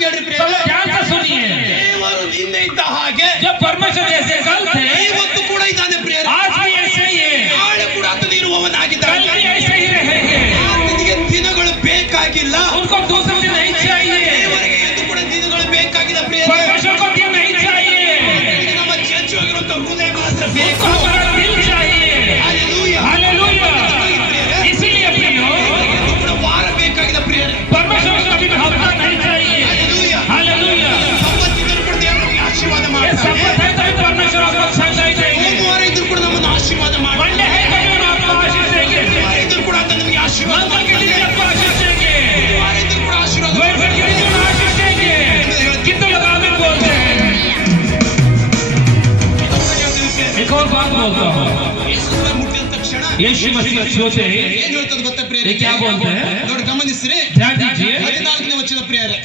ಕೇಳ್ರಿ ಪ್ರಿಯರೇ, ध्यान से सुनिए। ದೇವರು ನಿನ್ನೆ ಇದ್ದ ಹಾಗೆ जब परमेश्वर जैसे कल थे ಇವತ್ತು ಕೂಡ ಇದ್ದಾನೆ ಪ್ರಿಯರೇ, आज भी ऐसे ही है, ನಾಳೆ ಕೂಡ ಆತನು ಇರುವವನಾಗಿದ್ದಾನೆ। कल भी ऐसे ही रहेंगे। ಆತನಿಗೆ ದಿನಗಳು ಬೇಕಾಗಿಲ್ಲ, उनको दूसरे दिन नहीं चाहिए, ದೇವರಿಗೆ ಎಂದು ಕೂಡ ದಿನಗಳು ಬೇಕಾಗಿಲ್ಲ ಪ್ರಿಯರೇ, परमेश्वर को दिन नहीं चाहिए, ನಮ್ಮ ಚರ್ಚೆ ಹೋಗಿರುವಂತ ಹೃದಯ ಮಾತ್ರ ಬೇಕು। हमारा दिल चाहिए। Hallelujah, hallelujah. ಪ್ರಿಯರೇ, इसीलिए प्रियो ಎಂದು ಕೂಡ ವಾರ ಬೇಕಾಗಿಲ್ಲ ಪ್ರಿಯರೇ, परमेश्वर को दिन हफ्ता नहीं चाहिए। ಹಾಲೆಲೂಯಾ। हालेलुया। ಸಂಪತ್ತಿದ್ದರೂ ಕೂಡ ದೇವರು ಆಶೀರ್ವಾದ ये ಮಾಡ್ತಾನೆ, शपथ है तो परमेश्वर आपको संजय देंगे। ಸೋಮವಾರ ಇದ್ರೂ ಕೂಡ ನಮ್ಮನ್ನು ಆಶೀರ್ವಾದ ಮಾಡ್ತಾನೆ, मंडे है तो हम आपको आशीष देंगे, ಗುರುವಾರ ಇದ್ರೂ ಕೂಡ ಆತ ನಮಗೆ ಆಶೀರ್ವಾದ मंगल के ಮಾಡ್ತಾನೆ, दिन आपको आशीष देंगे, ಗುರುವಾರ ಇದ್ರೂ ಕೂಡ ಆಶೀರ್ವಾದ गुरुवार के दिन आपको आशीष देंगे। कितने लोग आमीन बोलते हैं? एक और बात बोलता हूँ, ಯೇಸುವಿನ ಮುಟ್ಟಿದ ತಕ್ಷಣ यीशु मसीह छूते ही ಏನ್ ಹೇಳ್ತದೆ ಗೊತ್ತಾ ये ಪ್ರಿಯರೇ? क्या बोलते हैं? ನೋಡಿ ಗಮನಿಸ್ರಿ, ध्यान दीजिए। 14ನೇ ವಚನ ಪ್ರಿಯರೇ,